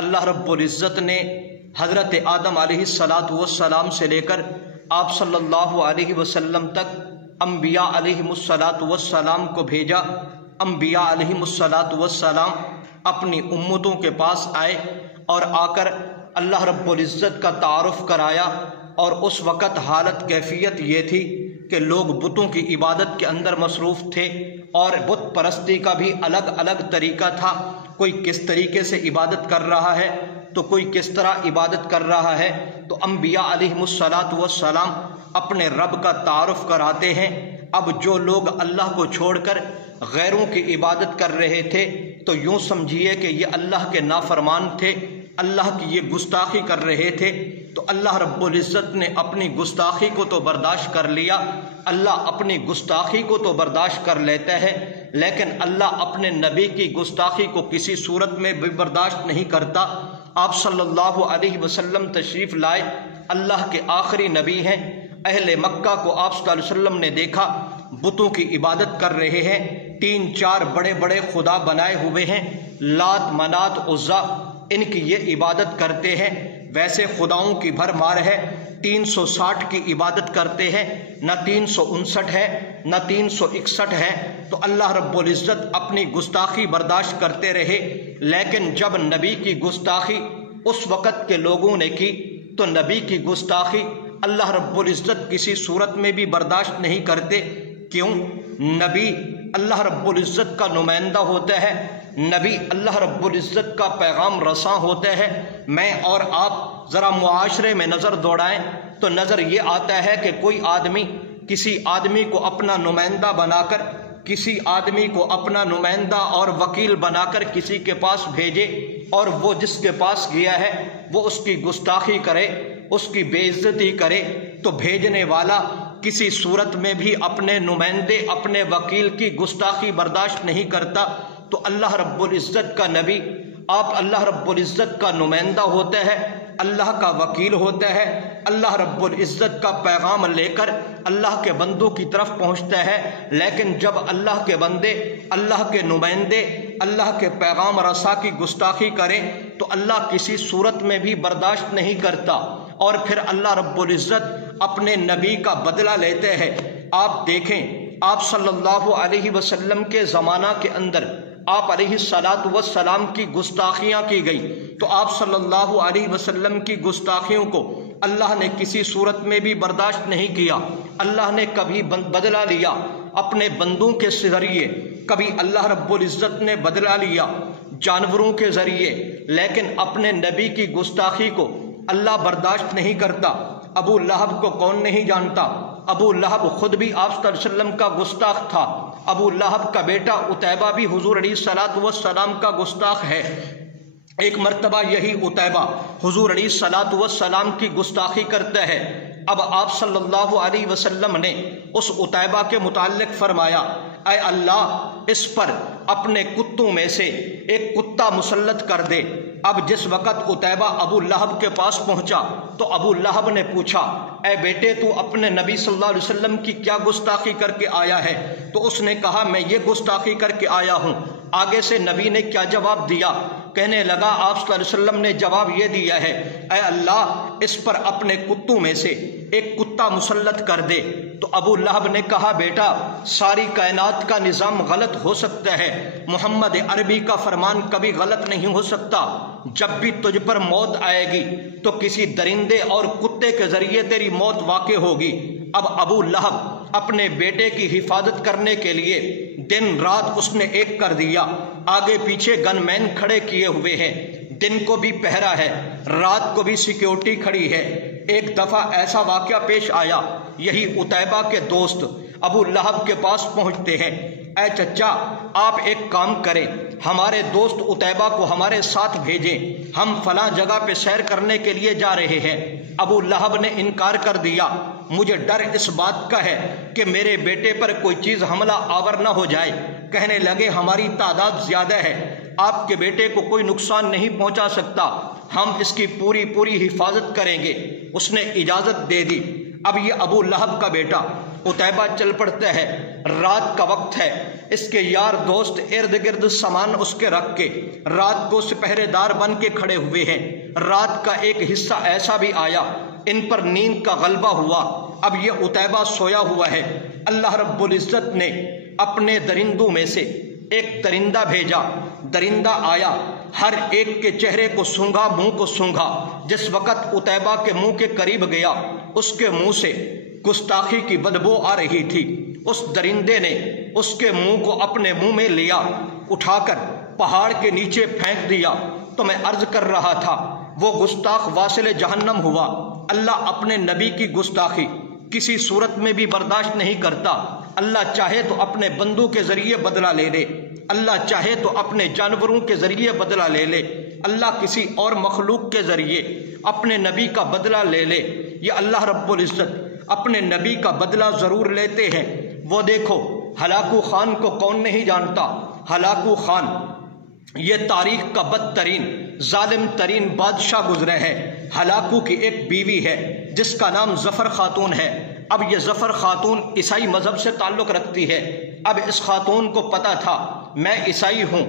اللہ رب العزت نے حضرت آدم علیہ السلام سے لے کر آپ صلی اللہ علیہ وسلم تک انبیاء علیہ السلام کو بھیجا۔ انبیاء علیہ السلام اپنی امتوں کے پاس آئے اور آ کر اللہ رب العزت کا تعارف کرایا، اور اس وقت حالت کیفیت یہ تھی کہ لوگ بتوں کی عبادت کے اندر مصروف تھے، اور بت پرستی کا بھی الگ الگ طریقہ تھا۔ کوئی کس طریقے سے عبادت کر رہا ہے تو کوئی کس طرح عبادت کر رہا ہے۔ تو انبیاء علیہ السلام اپنے رب کا تعارف کراتے ہیں۔ اب جو لوگ اللہ کو چھوڑ کر غیروں کی عبادت کر رہے تھے تو یوں سمجھیے کہ یہ اللہ کے نافرمان تھے، اللہ کی یہ گستاخی کر رہے تھے۔ تو اللہ رب العزت نے اپنی گستاخی کو تو برداشت کر لیا، اللہ اپنی گستاخی کو تو برداشت کر لیتا ہے، لیکن اللہ اپنے نبی کی گستاخی کو کسی صورت میں بھی برداشت نہیں کرتا۔ آپ صلی اللہ علیہ وسلم تشریف لائے، اللہ کے آخری نبی ہیں۔ اہل مکہ کو آپ صلی اللہ علیہ وسلم نے دیکھا بتوں کی عبادت کر رہے ہیں، 3-4 بڑے بڑے خدا بنائے ہوئے ہیں، لات منات عزا، ان کی یہ عبادت کرتے ہیں۔ ویسے خداؤں کی بھرمار ہے، 360 کی عبادت کرتے ہیں، نہ 359 ہے نہ 361 ہے۔ تو اللہ رب العزت اپنی گستاخی برداشت کرتے رہے، لیکن جب نبی کی گستاخی اس وقت کے لوگوں نے کی تو نبی کی گستاخی اللہ رب العزت کسی صورت میں بھی برداشت نہیں کرتے۔ کیوں؟ نبی اللہ رب العزت کا نمائندہ ہوتا ہے، نبی اللہ رب العزت کا پیغام رساں ہوتا ہے۔ میں اور آپ ذرا معاشرے میں نظر دوڑائیں تو نظر یہ آتا ہے کہ کوئی آدمی کسی آدمی کو اپنا نمائندہ بنا کر، کسی آدمی کو اپنا نمائندہ اور وکیل بنا کر کسی کے پاس بھیجے، اور وہ جس کے پاس گیا ہے وہ اس کی گستاخی کرے، اس کی بے عزتی کرے، تو بھیجنے والا کسی صورت میں بھی اپنے نمائندے اپنے وکیل کی گستاخی برداشت نہیں کرتا۔ تو اللہ رب العزت کا نبی، آپ اللہ رب العزت کا نمائندہ ہوتا ہے، اللہ کا وکیل ہوتا ہے، اللہ رب العزت کا پیغام لے کر اللہ کے بندوں کی طرف پہنچتا ہے۔ لیکن جب اللہ کے بندے، اللہ کے نمائندے اللہ کے پیغام رساں کی گستاخی کریں تو اللہ کسی صورت میں بھی برداشت نہیں کرتا، اور پھر اللہ رب العزت اپنے نبی کا بدلہ لیتے ہیں۔ آپ دیکھیں، آپ صلی اللہ علیہ وسلم کے زمانہ کے اندر آپ علیہ السلام کی گستاخیاں کی گئی، تو آپ صلی اللہ علیہ وسلم کی گستاخیوں کو اللہ نے کسی صورت میں بھی برداشت نہیں کیا۔ اللہ نے کبھی بدلہ لیا اپنے بندوں کے ذریعے، کبھی اللہ رب العزت نے بدلہ لیا جانوروں کے ذریعے، لیکن اپنے نبی کی گستاخی کو اللہ برداشت نہیں کرتا۔ ابو لہب کو کون نہیں جانتا؟ ابو لہب خود بھی آپ صلی اللہ علیہ وسلم کا گستاخ تھا۔ ابو لہب کا بیٹا عتیبہ بھی حضور علیہ السلام کا گستاخ ہے۔ ایک مرتبہ یہی عتیبہ حضور علیہ السلام کی گستاخی کرتا ہے۔ اب آپ صلی اللہ علیہ وسلم نے اس عتیبہ کے متعلق فرمایا، اے اللہ اس پر اپنے کتوں میں سے ایک کتا مسلط کر دے۔ اب جس وقت عتیبہ ابو لہب کے پاس پہنچا تو ابو لہب نے پوچھا، اے بیٹے تو اپنے نبی صلی اللہ علیہ وسلم کی کیا گستاخی کر کے آیا ہے؟ تو اس نے کہا، میں یہ گستاخی کر کے آیا ہوں۔ آگے سے نبی نے کیا جواب دیا؟ کہنے لگا، آپ صلی اللہ علیہ وسلم نے جواب یہ دیا ہے، اے اللہ اس پر اپنے کتوں میں سے ایک کتا مسلط کر دے۔ تو ابو لہب نے کہا، بیٹا ساری کائنات کا نظام غلط ہو سکتا ہے، محمد عربی کا فرمان کبھی غلط نہیں ہو سکتا۔ جب بھی تجھ پر موت آئے گی تو کسی درندے اور کتے کے ذریعے تیری موت واقع ہوگی۔ اب ابو لہب اپنے بیٹے کی حفاظت کرنے کے لیے دن رات اس نے ایک کر دیا، آگے پیچھے گن مین کھڑے کیے ہوئے ہیں، دن کو بھی پہرا ہے، رات کو بھی سیکیورٹی کھڑی ہے۔ ایک دفعہ ایسا واقعہ پیش آیا، یہی عتیبہ کے دوست ابو لہب کے پاس پہنچتے ہیں، اے چچا آپ ایک کام کریں، ہمارے دوست عتیبہ کو ہمارے ساتھ بھیجیں، ہم فلاں جگہ پہ سیر کرنے کے لیے جا رہے ہیں۔ ابو لہب نے انکار کر دیا، مجھے ڈر اس بات کا ہے کہ میرے بیٹے پر کوئی چیز حملہ آور نہ ہو جائے۔ کہنے لگے، ہماری تعداد زیادہ ہے، آپ کے بیٹے کو کوئی نقصان نہیں پہنچا سکتا، ہم اس کی پوری حفاظت کریں گے۔ اس نے اجازت دے دی۔ اب یہ ابو لہب کا بیٹا عتیبہ چل پڑتا ہے، رات کا وقت ہے، اس کے یار دوست ارد گرد سامان اس کے رکھ کے رات کو سپہرے دار بن کے کھڑے ہوئے ہیں۔ رات کا ایک حصہ ایسا بھی آیا ان پر نیند کا غلبہ ہوا، اب یہ عتیبہ سویا ہوا ہے۔ اللہ رب العزت نے اپنے درندوں میں سے ایک درندہ بھیجا، درندہ آیا، ہر ایک کے چہرے کو سونگھا، منہ کو سونگھا۔ جس وقت عتیبہ کے منہ کے قریب گیا، اس کے منہ سے گستاخی کی بدبو آ رہی تھی۔ اس درندے نے اس کے منہ کو اپنے منہ میں لیا، اٹھا کر پہاڑ کے نیچے پھینک دیا۔ تو میں عرض کر رہا تھا وہ گستاخ واصل جہنم ہوا۔ اللہ اپنے نبی کی گستاخی کسی صورت میں بھی برداشت نہیں کرتا۔ اللہ چاہے تو اپنے بندوں کے ذریعے بدلہ لے لے، اللہ چاہے تو اپنے جانوروں کے ذریعے بدلہ لے لے، اللہ کسی اور مخلوق کے ذریعے اپنے نبی کا بدلہ لے لے، یہ اللہ رب العزت اپنے نبی کا بدلہ ضرور لیتے ہیں۔ وہ دیکھو ہلاکو خان کو کون نہیں جانتا؟ ہلاکو خان یہ تاریخ کا بدترین ظالم ترین بادشاہ گزرے ہیں۔ ہلاکو کی ایک بیوی ہے جس کا نام ظفر خاتون ہے۔ اب یہ ظفر خاتون عیسائی مذہب سے تعلق رکھتی ہے۔ اب اس خاتون کو پتا تھا میں عیسائی ہوں،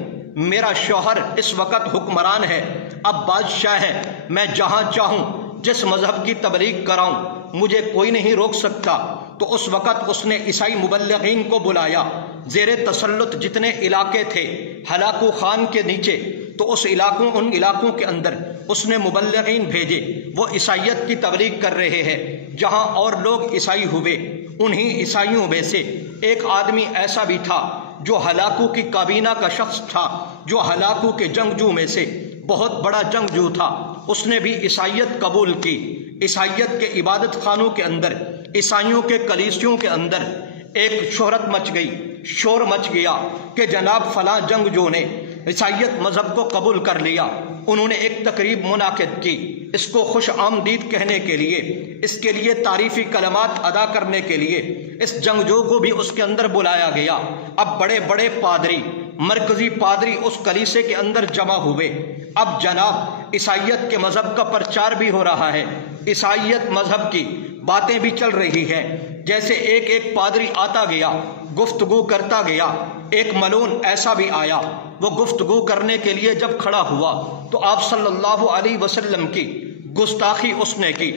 میرا شوہر اس وقت حکمران ہے، اب بادشاہ ہے، میں جہاں چاہوں جس مذہب کی تبلیغ کراؤں مجھے کوئی نہیں روک سکتا۔ تو اس وقت اس نے عیسائی مبلغین کو بلایا، زیر تسلط جتنے علاقے تھے ہلاکو خان کے نیچے، تو ان علاقوں کے اندر اس نے مبلغین بھیجے، وہ عیسائیت کی تبلیغ کر رہے ہیں۔ جہاں اور لوگ عیسائی ہوئے انہی عیسائیوں میں سے ایک آدمی ایسا بھی تھا جو ہلاکو کی کابینہ کا شخص تھا، جو ہلاکو کے جنگجو میں سے بہت بڑا جنگجو تھا۔ اس نے بھی عیسائیت قبول کی۔ عیسائیت کے عبادت خانوں کے اندر، عیسائیوں کے کلیسیوں کے اندر ایک شہرت مچ گئی، شور مچ گیا کہ جناب فلاں جنگجو نے عیسائیت مذہب کو قبول کر لیا۔ انہوں نے ایک تقریب منعقد کی، اس کو خوش آمدید کہنے کے لیے، اس کے لیے تعریفی کلمات ادا کرنے کے لیے اس جنگجو کو بھی اس کے اندر بلایا گیا۔ اب بڑے بڑے پادری، مرکزی پادری اس کلیسے کے اندر جمع ہوئے۔ اب جناب عیسائیت کے مذہب کا پرچار بھی ہو رہا ہے، عیسائیت مذہب کی باتیں بھی چل رہی ہیں۔ جیسے ایک ایک پادری آتا گیا، گفتگو کرتا گیا، ایک ملون ایسا بھی آیا، وہ گفتگو کرنے کے لیے جب کھڑا ہوا تو آپ صلی اللہ علیہ وسلم کی گستاخی اس نے کی۔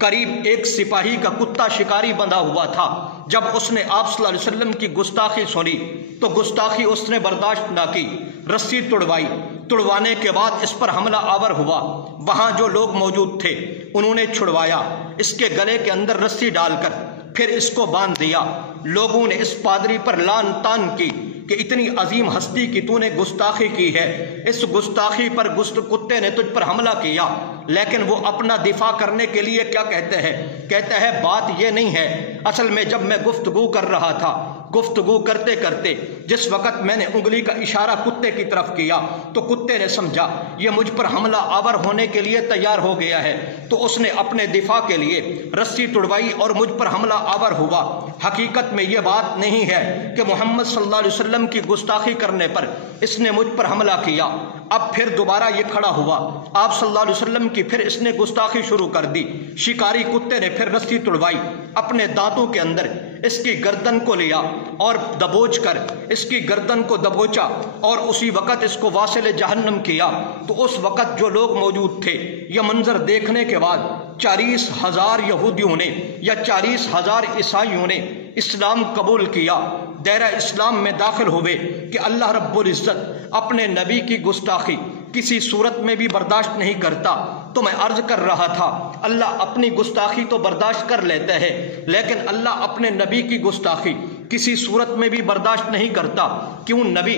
قریب ایک سپاہی کا کتا شکاری بندھا ہوا تھا، جب اس نے آپ صلی اللہ علیہ وسلم کی گستاخی سنی تو گستاخی اس نے برداشت نہ کی، رسی توڑوائی، توڑوانے کے بعد اس پر حملہ آور ہوا۔ وہاں جو لوگ موجود تھے انہوں نے چھڑوایا، اس کے گلے کے اندر رسی ڈال کر پھر اس کو باندھ دیا۔ لوگوں نے اس پادری پر لعن طعن کی کہ اتنی عظیم ہستی کی تو نے گستاخی کی ہے، اس گستاخی پر کتے نے تجھ پر حملہ کیا۔ لیکن وہ اپنا دفاع کرنے کے لیے کیا کہتے ہیں؟ کہتے ہیں بات یہ نہیں ہے، اصل میں جب میں گفتگو کر رہا تھا، گفتگو کرتے کرتے جس وقت میں نے انگلی کا اشارہ کتے کی طرف کیا تو کتے نے سمجھا یہ مجھ پر حملہ آور ہونے کے لیے تیار ہو گیا ہے، تو اس نے اپنے دفاع کے لیے رسی توڑوائی اور مجھ پر حملہ آور ہوا۔ حقیقت میں یہ بات نہیں ہے کہ محمد صلی اللہ علیہ وسلم کی گستاخی کرنے پر اس نے مجھ پر حملہ کیا۔ اب پھر دوبارہ یہ کھڑا ہوا، آپ صلی اللہ علیہ وسلم کی پھر اس نے گستاخی شروع کر دی۔ شکاری کتے نے پھر رسی توڑوائی، اپنے دانتوں کے اندر اس کی گردن کو لیا اور دبوچ کر اس کی گردن کو دبوچا اور اسی وقت اس کو واصل جہنم کیا۔ تو اس وقت جو لوگ موجود تھے یہ منظر دیکھنے کے بعد 40,000 یہودیوں نے یا 40,000 عیسائیوں نے اسلام قبول کیا، دائرہ اسلام میں داخل ہوئے کہ اللہ رب العزت اپنے نبی کی گستاخی کسی صورت میں بھی برداشت نہیں کرتا۔ تو میں عرض کر رہا تھا اللہ اپنی گستاخی تو برداشت کر لیتے ہیں، لیکن اللہ اپنے نبی کی گستاخی کسی صورت میں بھی برداشت نہیں کرتا۔ کیوں؟ نبی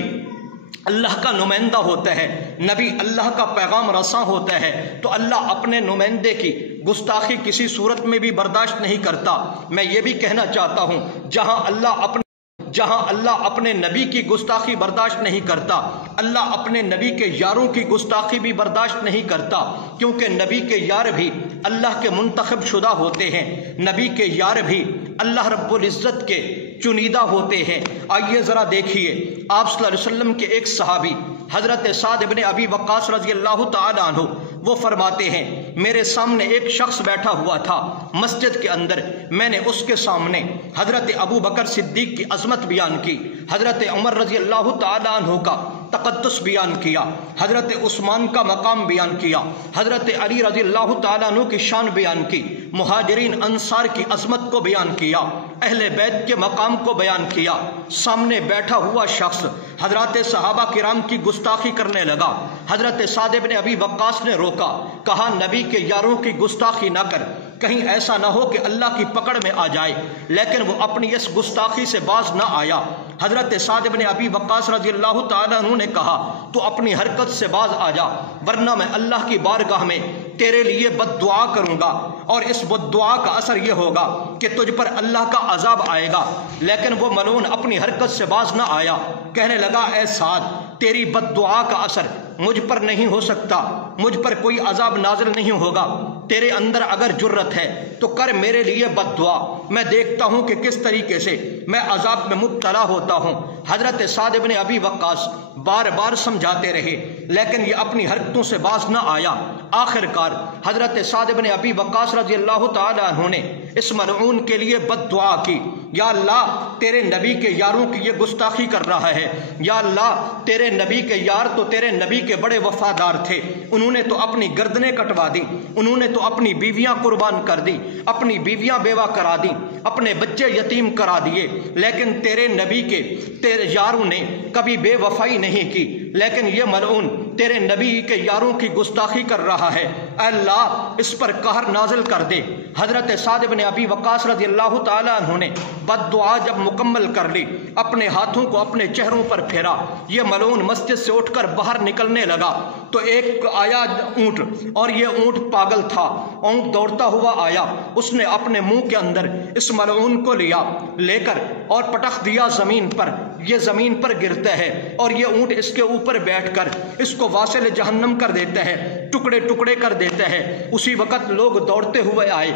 اللہ کا نمائندہ ہوتا ہے، نبی اللہ کا پیغام رساں ہوتا ہے، تو اللہ اپنے نمائندے کی گستاخی کسی صورت میں بھی برداشت نہیں کرتا۔ میں یہ بھی کہنا چاہتا ہوں جہاں اللہ اپنے نبی کی گستاخی برداشت نہیں کرتا، اللہ اپنے نبی کے یاروں کی گستاخی بھی برداشت نہیں کرتا، کیونکہ نبی کے یار بھی اللہ کے منتخب شدہ ہوتے ہیں، نبی کے یار بھی اللہ رب العزت کے چنیدہ ہوتے ہیں۔ آئیے ذرا دیکھیے، آپ صلی اللہ علیہ وسلم کے ایک صحابی حضرت سعد بن ابی وقاص رضی اللہ تعالی عنہ وہ فرماتے ہیں میرے سامنے ایک شخص بیٹھا ہوا تھا مسجد کے اندر، میں نے اس کے سامنے حضرت ابو بکر صدیق کی عظمت بیان کی، حضرت عمر رضی اللہ تعالیٰ عنہ کا تقدس بیان کیا، حضرت عثمان کا مقام بیان کیا، حضرت علی رضی اللہ تعالیٰ عنہ کی شان بیان کی، مہاجرین انصار کی عظمت کو بیان کیا، اہل بیت کے مقام کو بیان کیا۔ سامنے بیٹھا ہوا شخص حضرات صحابہ کرام کی گستاخی کرنے لگا۔ حضرت سعد بن ابی وقاص نے روکا، کہا نبی کے یاروں کی گستاخی نہ کر، کہیں ایسا نہ ہو کہ اللہ کی پکڑ میں آ جائے، لیکن وہ اپنی اس گستاخی سے باز نہ آیا۔ حضرت سعد بن ابی وقاص رضی اللہ تعالیٰ عنہ نے کہا تو اپنی حرکت سے باز آ جا، ورنہ میں اللہ کی بارگاہ میں تیرے لیے بد دعا کروں گا، اور اس بد دعا کا اثر یہ ہوگا کہ تجھ پر اللہ کا عذاب آئے گا۔ لیکن وہ ملعون اپنی حرکت سے باز نہ آیا، کہنے لگا اے سعد، تیری بد دعا کا اثر مجھ پر نہیں ہو سکتا، مجھ پر کوئی عذاب نازل نہیں ہوگا، تیرے اندر اگر جرت ہے تو کر میرے لیے بد دعا، میں دیکھتا ہوں کہ کس طریقے سے میں عذاب میں مبتلا ہوتا ہوں۔ حضرت سعد بن ابی وقاص بار بار سمجھاتے رہے، لیکن یہ اپنی حرکتوں سے باز نہ آیا۔ آخر کار حضرت سعد بن ابی وقاص رضی اللہ تعالیٰ عنہ نے اس ملعون کے لیے بد دعا کی، یا اللہ تیرے نبی کے یاروں کی یہ گستاخی کر رہا ہے، یا اللہ تیرے نبی کے یار تو تیرے نبی کے بڑے وفادار تھے، انہوں نے تو اپنی گردنیں کٹوا دی، انہوں نے تو اپنی بیویاں قربان کر دی، اپنی بیویاں بیوہ کرا دی، اپنے بچے یتیم کرا دیے، لیکن تیرے نبی کے تیرے یاروں نے کبھی بے وفائی نہیں کی، لیکن یہ ملعون تیرے نبی کے یاروں کی گستاخی کر رہا ہے، اے اللہ اس پر قہر نازل کر دے۔ حضرت سعد بن ابی وقاص رضی اللہ تعالیٰ عنہ نے بد دعا جب مکمل کر لی، اپنے ہاتھوں کو اپنے چہروں پر پھیرا، یہ ملعون مسجد سے اٹھ کر باہر نکلنے لگا تو ایک آیا اونٹ، اور یہ اونٹ پاگل تھا، اونٹ دوڑتا ہوا آیا، اس نے اپنے منہ کے اندر اس ملعون کو لے کر اور پٹخ دیا زمین پر، یہ زمین پر گرتا ہے، اور یہ اونٹ اس کے اوپر بیٹھ کر اس کو واصل جہنم کر دیتا ہے، ٹکڑے ٹکڑے کر دیتا ہے۔ اسی وقت لوگ دوڑتے ہوئے آئے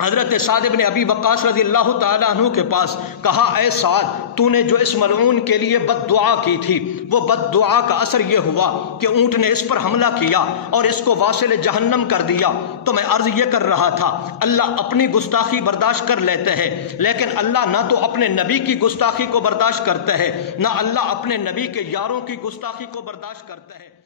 حضرت سعد بن ابی وقاص رضی اللہ تعالیٰ عنہ کے پاس، کہا اے سعد تو نے جو اس ملعون کے لیے بد دعا کی تھی، وہ بد دعا کا اثر یہ ہوا کہ اونٹ نے اس پر حملہ کیا اور اس کو واصل جہنم کر دیا۔ تو میں عرض یہ کر رہا تھا اللہ اپنی گستاخی برداشت کر لیتے ہیں، لیکن اللہ نہ تو اپنے نبی کی گستاخی کو برداشت کرتا ہے، نہ اللہ اپنے نبی کے یاروں کی گستاخی کو برداشت کرتا ہے۔